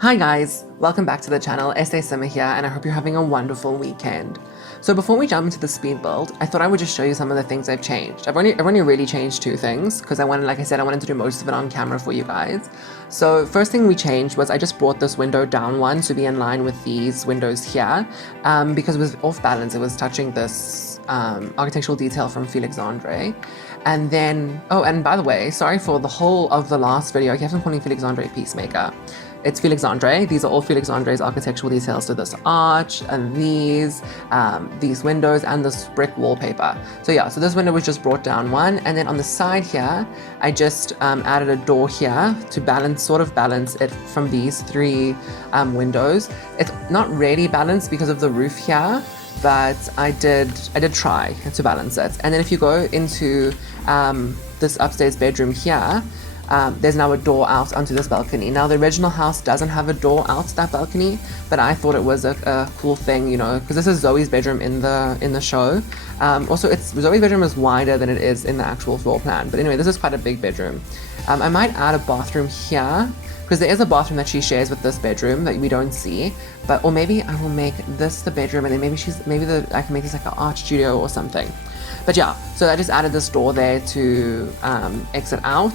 Hi guys, welcome back to the channel. SASimmer here, and I hope you're having a wonderful weekend. So before we jump into the speed build, I thought I would just show you some of the things I've changed. I've only really changed two things because like I said, I wanted to do most of it on camera for you guys. So first thing we changed was I just brought this window down one to be in line with these windows here, because it was off balance. It was touching this architectural detail from Felix Andre. And then, oh, and by the way, sorry for the whole of the last video. I kept on calling Felix Andre Peacemaker. It's Felix Andre. These are all Felix Andre's architectural details. So this arch and these windows and this brick wallpaper. So yeah, so this window was just brought down one. And then on the side here, I just added a door here to sort of balance it from these three windows. It's not really balanced because of the roof here, but I did try to balance it. And then if you go into this upstairs bedroom here, there's now a door out onto this balcony. Now the original house doesn't have a door out to that balcony, but I thought it was a cool thing, you know, because this is Zoe's bedroom in the show. Also, Zoe's bedroom is wider than it is in the actual floor plan. But anyway, this is quite a big bedroom. I might add a bathroom here, because there is a bathroom that she shares with this bedroom that we don't see. Or maybe I will make this the bedroom, and then I can make this like an art studio or something. But yeah, so I just added this door there to exit out.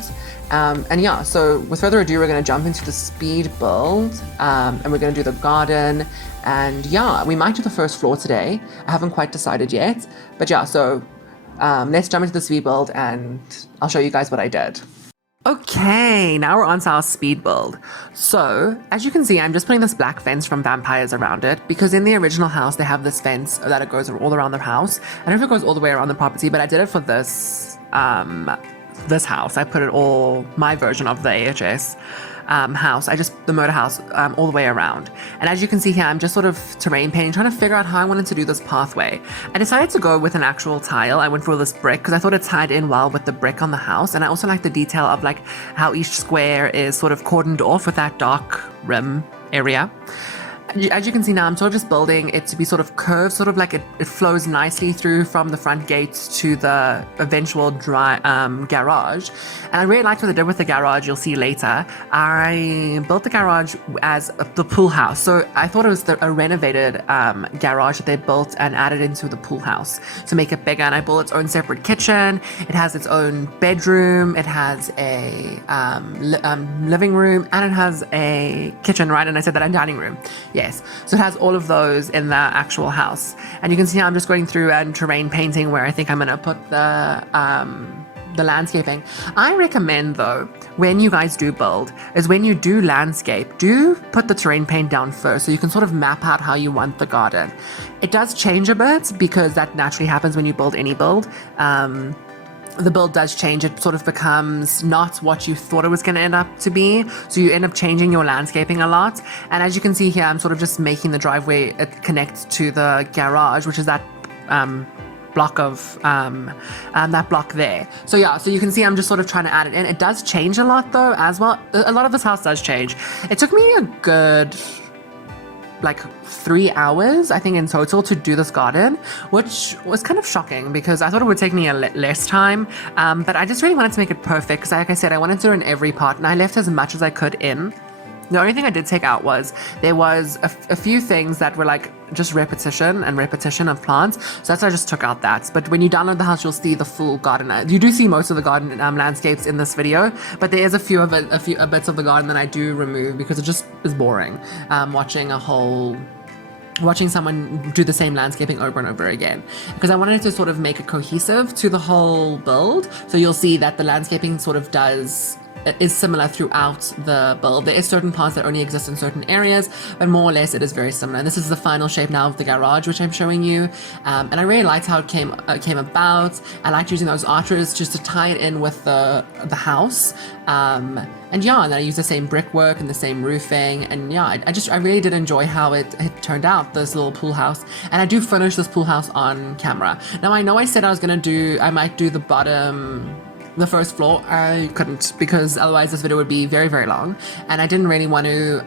And yeah, so with further ado, we're going to jump into the speed build, and we're going to do the garden. And yeah, we might do the first floor today. I haven't quite decided yet. But yeah, so let's jump into the speed build and I'll show you guys what I did. Okay, now we're on to our speed build. So, as you can see, I'm just putting this black fence from vampires around it, because in the original house, they have this fence that it goes all around the house. I don't know if it goes all the way around the property, but I did it for this house. I put it all, my version of the AHS house. The motor house all the way around. And as you can see here, I'm just sort of terrain painting, trying to figure out how I wanted to do this pathway. I decided to go with an actual tile. I went for this brick because I thought it tied in well with the brick on the house. And I also like the detail of like how each square is sort of cordoned off with that dark rim area. As you can see now, I'm sort of just building it to be sort of curved, sort of like it flows nicely through from the front gate to the eventual garage. And I really liked what they did with the garage. You'll see later. I built the garage as the pool house. So I thought it was a renovated garage that they built and added into the pool house to make it bigger. And I built its own separate kitchen. It has its own bedroom. It has a living room, and it has a kitchen, right? And I said that, and dining room. Yes, so it has all of those in the actual house. And you can see how I'm just going through and terrain painting where I think I'm going to put the landscaping. I recommend though, when you guys do build, is when you do landscape, do put the terrain paint down first so you can sort of map out how you want the garden. It does change a bit because that naturally happens when you build any build. The build does change. It sort of becomes not what you thought it was going to end up to be. So you end up changing your landscaping a lot. And as you can see here, I'm sort of just making the driveway connect to the garage, which is that block of that block there. So yeah, so you can see I'm just sort of trying to add it in. It does change a lot though as well. A lot of this house does change. It took me a good like 3 hours, I think, in total to do this garden, which was kind of shocking because I thought it would take me less time. But I just really wanted to make it perfect because, like I said, I wanted to do in every part, and I left as much as I could in. The only thing I did take out was there was a few things that were like just repetition of plants. So that's why I just took out that. But when you download the house, you'll see the full garden. You do see most of the garden landscapes in this video, but there is a few bits of the garden that I do remove because it just is boring. Watching someone do the same landscaping over and over again, because I wanted to sort of make it cohesive to the whole build. So you'll see that the landscaping sort of is similar throughout the build. There is certain parts that only exist in certain areas, but more or less it is very similar. And this is the final shape now of the garage, which I'm showing you. And I really liked how it came about. I liked using those arches just to tie it in with the house. And yeah, and then I used the same brickwork and the same roofing. And yeah, I really did enjoy how it turned out, this little pool house. And I do finish this pool house on camera. Now I know I said I might do the bottom the first floor, I couldn't, because otherwise this video would be very, very long, and I didn't really want to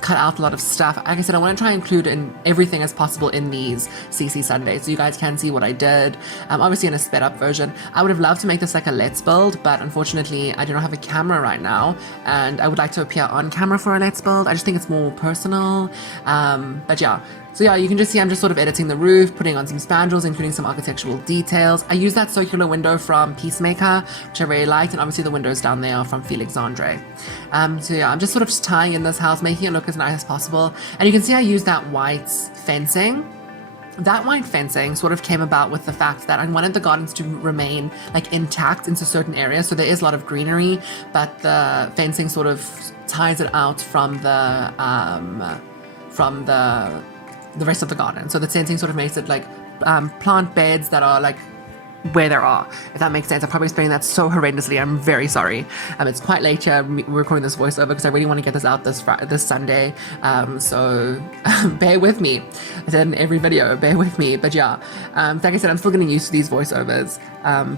cut out a lot of stuff. Like I said, I want to try and include in everything as possible in these CC Sundays, so you guys can see what I did, obviously in a sped up version. I would have loved to make this like a let's build, but unfortunately I do not have a camera right now, and I would like to appear on camera for a let's build. I just think it's more personal, but yeah. So yeah, you can just see I'm just sort of editing the roof, putting on some spandrels, including some architectural details. I use that circular window from Peacemaker, which I really liked, and obviously the windows down there are from Felix Andre. So yeah, I'm just sort of just tying in this house, making it look as nice as possible. And you can see I use that white fencing. That white fencing sort of came about with the fact that I wanted the gardens to remain like intact into certain areas. So there is a lot of greenery, but the fencing sort of ties it out from the rest of the garden. So the fencing sort of makes it like plant beds that are like where there are, if that makes sense. I'm probably explaining that so horrendously. I'm very sorry. It's quite late here. We're recording this voiceover because I really want to get this out this Sunday. So bear with me. I said in every video, bear with me. But yeah, like I said, I'm still getting used to these voiceovers.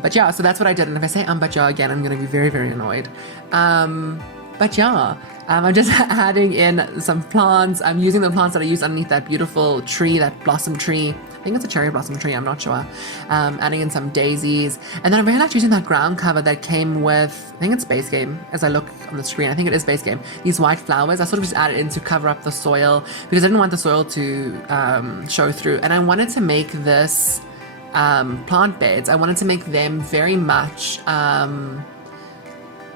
But yeah, so that's what I did. And if I say but yeah again, I'm going to be very, very annoyed. But yeah, I'm just adding in some plants. I'm using the plants that I used underneath that beautiful tree, that blossom tree. I think it's a cherry blossom tree, I'm not sure. Adding in some daisies. And then I really liked using that ground cover that came with, I think it's base game, as I look on the screen. I think it is base game. These white flowers, I sort of just added in to cover up the soil because I didn't want the soil to show through. And I wanted to make this plant beds, I wanted to make them very much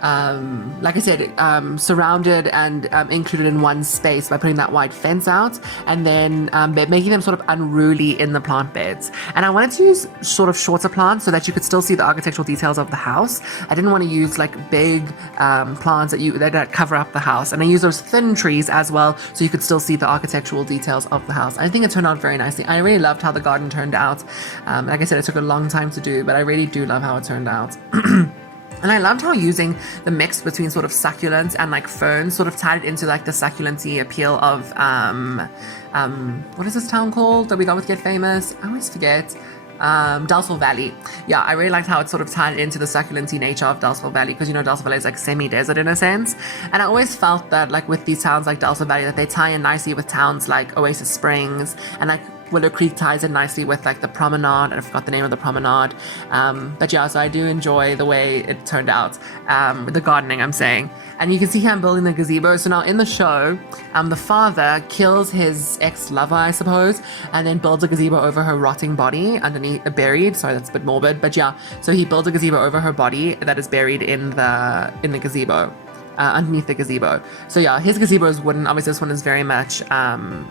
like I said, surrounded and included in one space by putting that white fence out, and then making them sort of unruly in the plant beds. And I wanted to use sort of shorter plants so that you could still see the architectural details of the house. I didn't want to use like big plants that cover up the house, and I used those thin trees as well so you could still see the architectural details of the house. I think it turned out very nicely. I really loved how the garden turned out. Like I said, it took a long time to do, but I really do love how it turned out. And I loved how using the mix between sort of succulents and like ferns sort of tied it into like the succulency appeal of what is this town called that we got with Get Famous? I always forget. Dalsville Valley. Yeah, I really liked how it sort of tied into the succulency nature of Dalsville Valley, because you know Dalsville Valley is like semi-desert in a sense, and I always felt that like with these towns like Dalsville Valley that they tie in nicely with towns like Oasis Springs, and like Willow Creek ties in nicely with like the promenade. I forgot the name of the promenade, but yeah, so I do enjoy the way it turned out with the gardening, I'm saying. And you can see here I'm building the gazebo. So now in the show, the father kills his ex-lover, I suppose, and then builds a gazebo over her rotting body underneath, buried. Sorry, that's a bit morbid, but yeah. So he builds a gazebo over her body that is buried in the gazebo. Underneath the gazebo. So yeah, his gazebo is wooden. Obviously this one is very much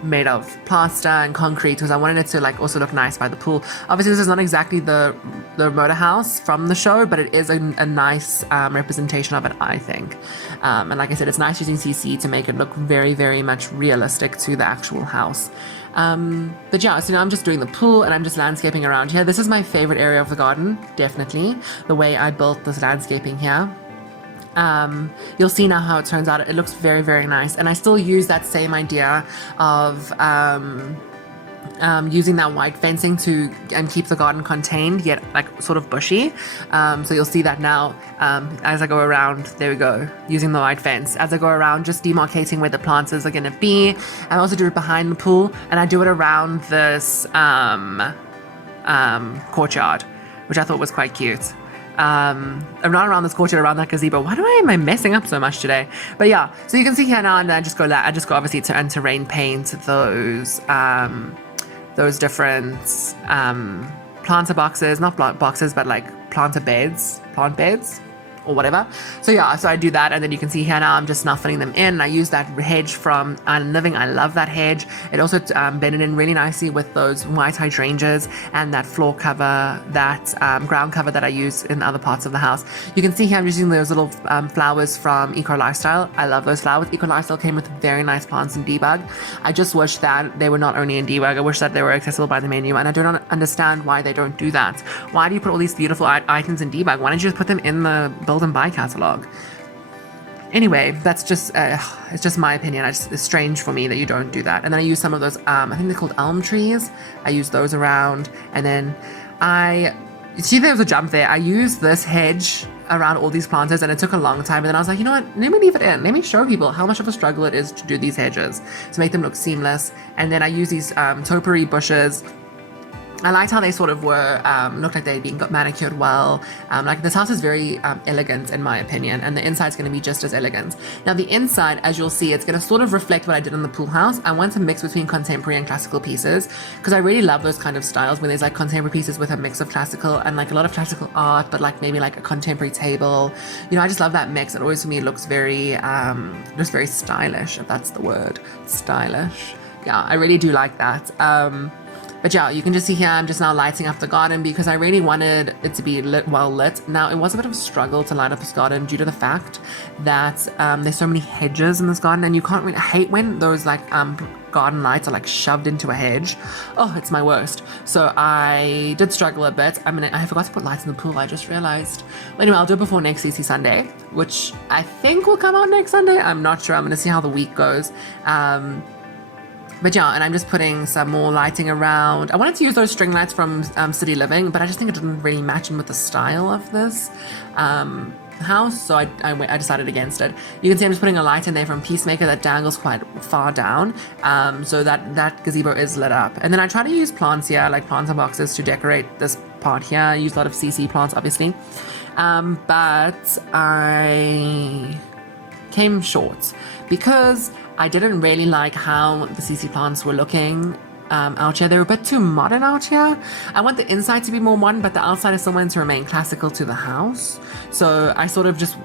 made of plaster and concrete, because I wanted it to like also look nice by the pool. Obviously this is not exactly the motor house from the show, but it is a nice representation of it, I think. And like I said, it's nice using CC to make it look very, very much realistic to the actual house. But yeah, so now I'm just doing the pool and I'm just landscaping around here. This is my favorite area of the garden, definitely. The way I built this landscaping here. You'll see now how it turns out. It looks very, very nice. And I still use that same idea of using that white fencing to keep the garden contained, yet like sort of bushy. So you'll see that now as I go around. There we go, using the white fence. As I go around, just demarcating where the plants are going to be. I also do it behind the pool, and I do it around this courtyard, which I thought was quite cute. I'm not around this courtyard, around that gazebo. Why am I messing up so much today? But yeah, so you can see here now, and I just go obviously to terrain paint those different planter boxes, not boxes, but like plant beds or whatever. So yeah, so I do that, and then you can see here now I'm just now filling them in. I use that hedge from Island Living. I love that hedge. It also blended in really nicely with those white hydrangeas and that floor cover, that ground cover that I use in other parts of the house. You can see here I'm using those little flowers from Eco Lifestyle. I love those flowers. Eco Lifestyle came with very nice plants in debug. I just wish that they were not only in debug, I wish that they were accessible by the menu, and I do not understand why they don't do that. Why do you put all these beautiful items in debug? Why don't you just put them in the build and buy catalog? Anyway, that's just it's just my opinion. It's strange for me that you don't do that. And then I use some of those I think they're called elm trees. I use those around, and then I see there's a jump there. I used this hedge around all these planters and it took a long time, and then I was like, you know what, let me leave it in. Let me show people how much of a struggle it is to do these hedges, to make them look seamless. And then I use these topiary bushes. I liked how they sort of were, looked like they'd been manicured well. Like this house is very elegant in my opinion, and the inside's going to be just as elegant. Now the inside, as you'll see, it's going to sort of reflect what I did in the pool house. I want to mix between contemporary and classical pieces because I really love those kind of styles when there's like contemporary pieces with a mix of classical and like a lot of classical art, but like maybe like a contemporary table. You know, I just love that mix. It always to me looks very, just very stylish, if that's the word, stylish. Yeah, I really do like that. But yeah, you can just see here, I'm just now lighting up the garden because I really wanted it to be well lit. Now, it was a bit of a struggle to light up this garden due to the fact that there's so many hedges in this garden, and you can't really, I hate when those like garden lights are like shoved into a hedge. Oh, it's my worst. So I did struggle a bit. I mean, I forgot to put lights in the pool, I just realized. Well, anyway, I'll do it before next CC Sunday, which I think will come out next Sunday. I'm not sure. I'm going to see how the week goes. But yeah, and I'm just putting some more lighting around. I wanted to use those string lights from City Living, but I just think it didn't really match in with the style of this house, so I decided against it. You can see I'm just putting a light in there from Peacemaker that dangles quite far down, so that gazebo is lit up. And then I try to use plants here, like planter boxes, to decorate this part here. I use a lot of CC plants, obviously, but I came short because I didn't really like how the CC plants were looking out here. They were a bit too modern out here. I want the inside to be more modern, but the outside is still meant to remain classical to the house. So I sort of just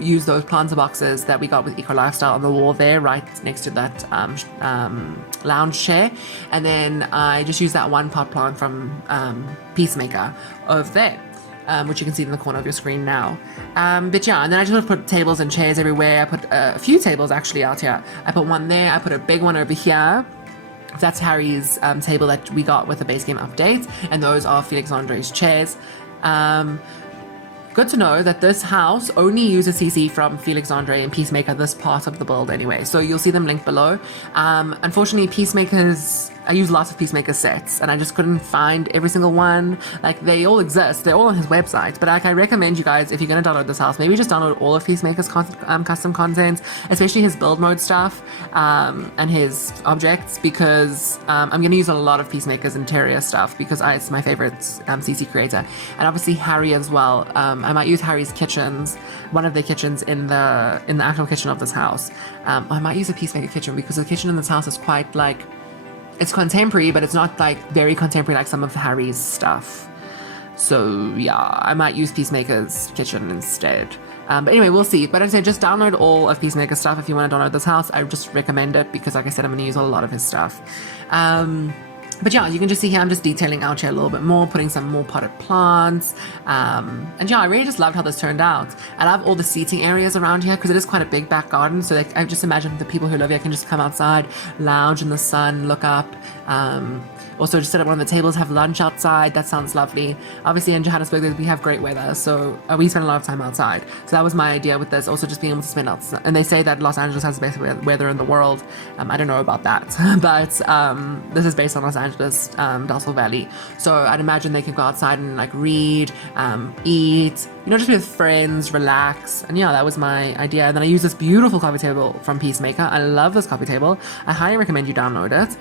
used those planter boxes that we got with Eco Lifestyle on the wall there, right next to that lounge chair. And then I just used that one pot plant from Peacemaker over there. Which you can see in the corner of your screen now. But yeah, and then I just put tables and chairs everywhere. I put a few tables actually out here. I put one there, I put a big one over here. That's Harry's table that we got with the base game update, and those are Felix Andre's chairs. Good to know that this house only uses CC from Felix Andre and Peacemaker, this part of the build anyway. So you'll see them linked below. Unfortunately, I use lots of Peacemaker sets, and I just couldn't find every single one. Like, they all exist. They're all on his website. But like, I recommend you guys, if you're going to download this house, maybe just download all of Peacemaker's custom content, especially his build mode stuff and his objects, because I'm going to use a lot of Peacemaker's interior stuff because it's my favorite CC creator. And obviously Harry as well. I might use Harry's kitchens, one of the kitchens in the actual kitchen of this house. I might use a Peacemaker kitchen because the kitchen in this house is quite like, it's contemporary, but it's not like very contemporary like some of Harry's stuff. So yeah, I might use Peacemaker's kitchen instead. But anyway, we'll see. But I'd say just download all of Peacemaker's stuff if you want to download this house. I just recommend it because, like I said, I'm going to use a lot of his stuff. But yeah, you can just see here, I'm just detailing out here a little bit more, putting some more potted plants. And yeah, I really just loved how this turned out. I love all the seating areas around here because it is quite a big back garden. So like, I just imagine the people who live here can just come outside, lounge in the sun, look up. Also just sit at one of the tables, have lunch outside. That sounds lovely. Obviously in Johannesburg, we have great weather. So we spend a lot of time outside. So that was my idea with this. Also just being able to spend outside. And they say that Los Angeles has the best weather in the world. I don't know about that, but this is based on Los Angeles, Dalsall Valley. So I'd imagine they can go outside and like read, eat, you know, just be with friends, relax. And yeah, that was my idea. And then I use this beautiful coffee table from Peacemaker. I love this coffee table. I highly recommend you download it.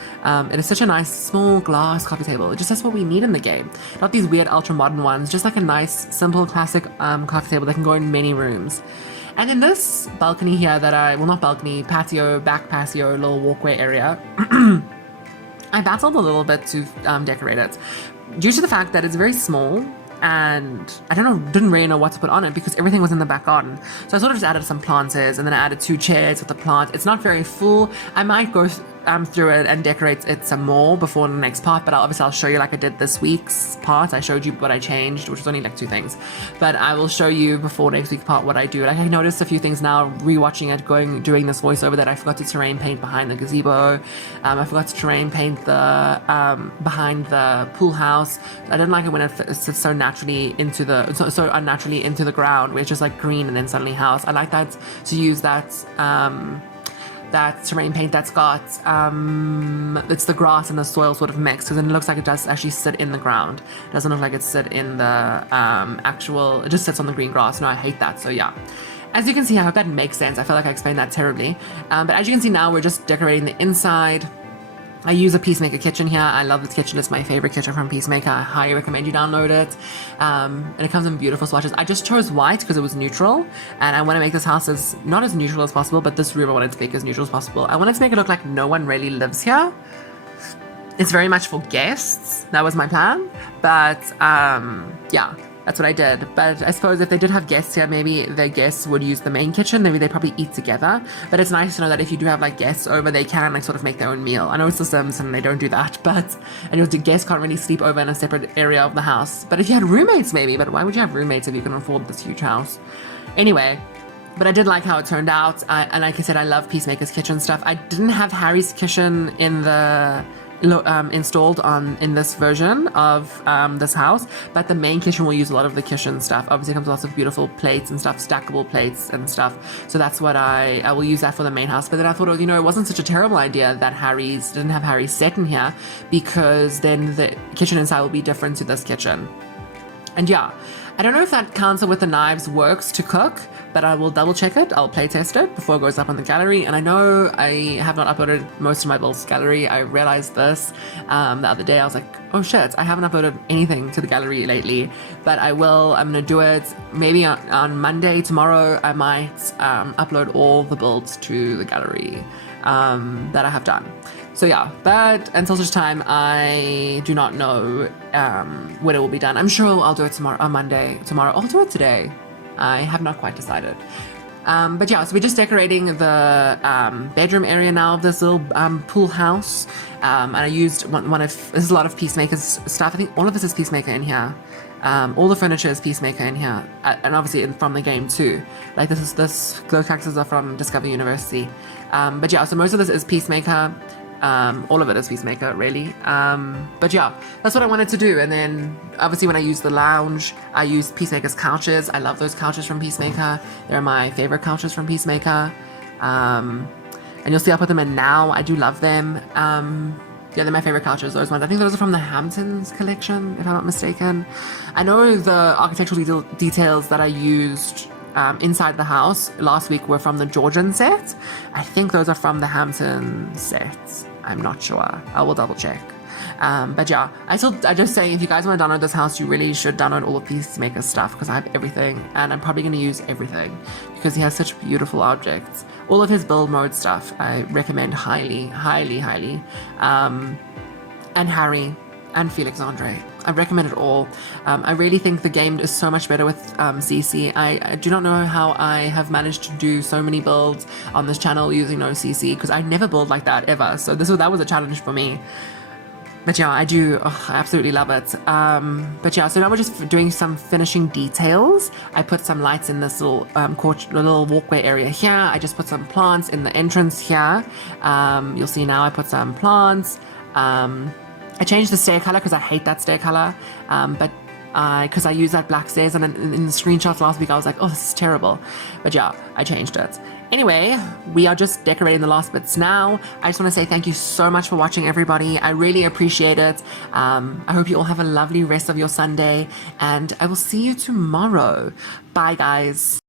It is such a nice small glass coffee table. It just has what we need in the game. Not these weird ultra modern ones, just like a nice, simple, classic coffee table that can go in many rooms. And in this balcony here patio, back patio, little walkway area, I battled a little bit to decorate it due to the fact that it's very small and didn't really know what to put on it because everything was in the back garden. So I sort of just added some planters and then I added 2 chairs with the plant. It's not very full. I might go through it and decorate it some more before the next part, but I'll show you like I did this week's part. I showed you what I changed, which was only like 2 things, but I will show you before next week's part what I do. Like I noticed a few things now rewatching it, doing this voiceover, that I forgot to terrain paint behind the gazebo. I forgot to terrain paint the behind the pool house. I didn't like it when it sits so naturally into so unnaturally into the ground, where it's just like green and then suddenly house. I like that, to use that that terrain paint that's got, it's the grass and the soil sort of mixed, because then it looks like it does actually sit in the ground. It doesn't look like it sit in the it just sits on the green grass. No, I hate that. So yeah. As you can see, I hope that makes sense. I feel like I explained that terribly. But as you can see now, we're just decorating the inside. I use a Peacemaker kitchen here. I love this kitchen. It's my favorite kitchen from Peacemaker. I highly recommend you download it. And it comes in beautiful swatches. I just chose white because it was neutral. And I want to make this house as not as neutral as possible, but this room I wanted to make as neutral as possible. I wanted to make it look like no one really lives here. It's very much for guests. That was my plan. But yeah. That's what I did. But I suppose if they did have guests here, maybe their guests would use the main kitchen. Maybe they probably eat together. But it's nice to know that if you do have like guests over, they can like sort of make their own meal. I know it's The Sims and they don't do that, but and your guests can't really sleep over in a separate area of the house. But if you had roommates, maybe. But why would you have roommates if you can afford this huge house? Anyway. But I did like how it turned out. And like I said, I love Peacemaker's kitchen stuff. I didn't have Harry's kitchen in the installed in this version of this house, but the main kitchen will use a lot of the kitchen stuff. Obviously it comes with lots of beautiful plates and stuff, stackable plates and stuff, so that's what I will use that for the main house. But then I thought, you know, it wasn't such a terrible idea that didn't have Harry's set in here, because then the kitchen inside will be different to this kitchen. And yeah, I don't know if that counter with the knives works to cook, but I will double check it. I'll play test it before it goes up on the gallery. And I know I have not uploaded most of my builds to gallery. I realized this the other day. I was like, oh shit, I haven't uploaded anything to the gallery lately, but I will. I'm gonna do it maybe on Monday. Tomorrow I might upload all the builds to the gallery that I have done. So yeah, but until such time, I do not know when it will be done. I'm sure I'll do it tomorrow, on Monday. Tomorrow, I'll do it today. I have not quite decided. But yeah, so we're just decorating the bedroom area now of this little pool house. And I used there's a lot of Peacemaker's stuff. I think all of this is Peacemaker in here. All the furniture is Peacemaker in here. And obviously from the game too. Like those cactuses are from Discover University. But yeah, so most of this is Peacemaker. All of it is Peacemaker, really. But yeah, that's what I wanted to do. And then obviously when I use the lounge, I use Peacemaker's couches. I love those couches from Peacemaker. They're my favorite couches from Peacemaker. And you'll see I put them in now. I do love them. Yeah, they're my favorite couches, those ones. I think those are from the Hamptons collection, if I'm not mistaken. I know the architectural details that I used inside the house last week were from the Georgian set. I think those are from the Hampton sets. I'm not sure. I will double check. But yeah, I just saying, if you guys want to download this house, you really should download all of Peacemaker's stuff, because I have everything, and I'm probably going to use everything because he has such beautiful objects. All of his build mode stuff, I recommend highly, highly, highly. And Harry and Felix Andre. I recommend it all. I really think the game is so much better with CC. I do not know how I have managed to do so many builds on this channel using no CC, because I never build like that ever. So that was a challenge for me. But yeah, I absolutely love it. But yeah, so now we're just doing some finishing details. I put some lights in this little little walkway area here. I just put some plants in the entrance here. You'll see now I put some plants. I changed the stair color because I hate that stair color, but because I used that black stairs, and in the screenshots last week I was like, oh, this is terrible. But yeah, I changed it. Anyway, we are just decorating the last bits now. I just want to say thank you so much for watching, everybody. I really appreciate it. I hope you all have a lovely rest of your Sunday, and I will see you tomorrow. Bye, guys.